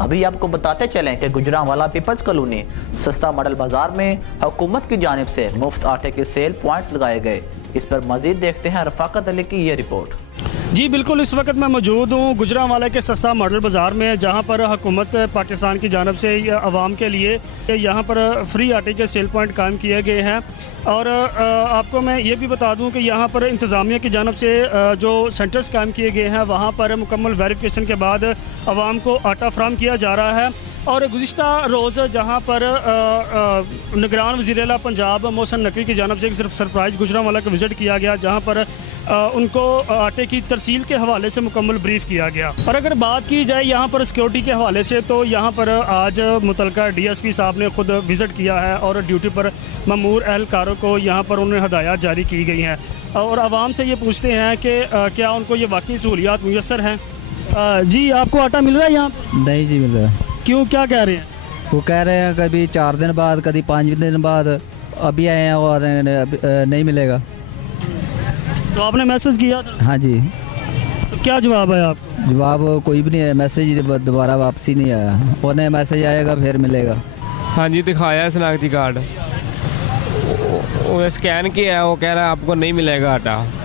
अभी आपको बताते चलें कि गुजरांवाला पीपल्स कॉलोनी सस्ता मॉडल बाजार में हुकूमत की जानिब से मुफ्त आटे के सेल पॉइंट्स लगाए गए। इस पर मजीद देखते हैं रफाकत अली की ये रिपोर्ट। जी बिल्कुल, इस वक्त मैं मौजूद हूँ गुजरांवाला के सस्ता मॉडल बाज़ार में, जहाँ पर हुकूमत पाकिस्तान की जानब से आवाम के लिए यहाँ पर फ्री आटे के सेल पॉइंट कायम किए गए हैं। और आपको मैं ये भी बता दूँ कि यहाँ पर इंतज़ामिया की जानब से जो सेंटर्स कायम किए गए हैं वहाँ पर मुकम्मल वेरिफिकेशन के बाद आवाम को आटा फराहम किया जा रहा है। और गुज़िश्ता रोज़ जहाँ पर निगरान वज़ीर-ए-आला पंजाब मोहसिन नकवी की जानब से एक सरप्राइज़ गुजरांवाला का विज़िट किया गया, जहाँ पर उनको आटे की तरसील के हवाले से मुकम्मल ब्रीफ किया गया। और अगर बात की जाए यहाँ पर सिक्योरिटी के हवाले से, तो यहाँ पर आज मुतलका DSP साहब ने ख़ुद विज़िट किया है और ड्यूटी पर ममूर एहलकारों को यहाँ पर उन्हें हदायत जारी की गई हैं। और आवाम से ये पूछते हैं कि क्या उनको ये वाकई सहूलियात मुयस्सर हैं। जी, आपको आटा मिल रहा है यहाँ पर? नहीं जी मिल रहा। क्यों, क्या कह रहे हैं? वो कह रहे हैं कभी 4 दिन बाद, कभी 5 दिन बाद। अभी आए हैं और नहीं मिलेगा। तो आपने मैसेज किया था? हाँ जी। तो क्या जवाब है आपको? जवाब कोई भी नहीं है, मैसेज दोबारा वापसी नहीं आया। उन्हें मैसेज आएगा फिर मिलेगा। हाँ जी, दिखाया है शनाख्ती कार्ड, वो स्कैन किया है, वो कह रहा है आपको नहीं मिलेगा आटा।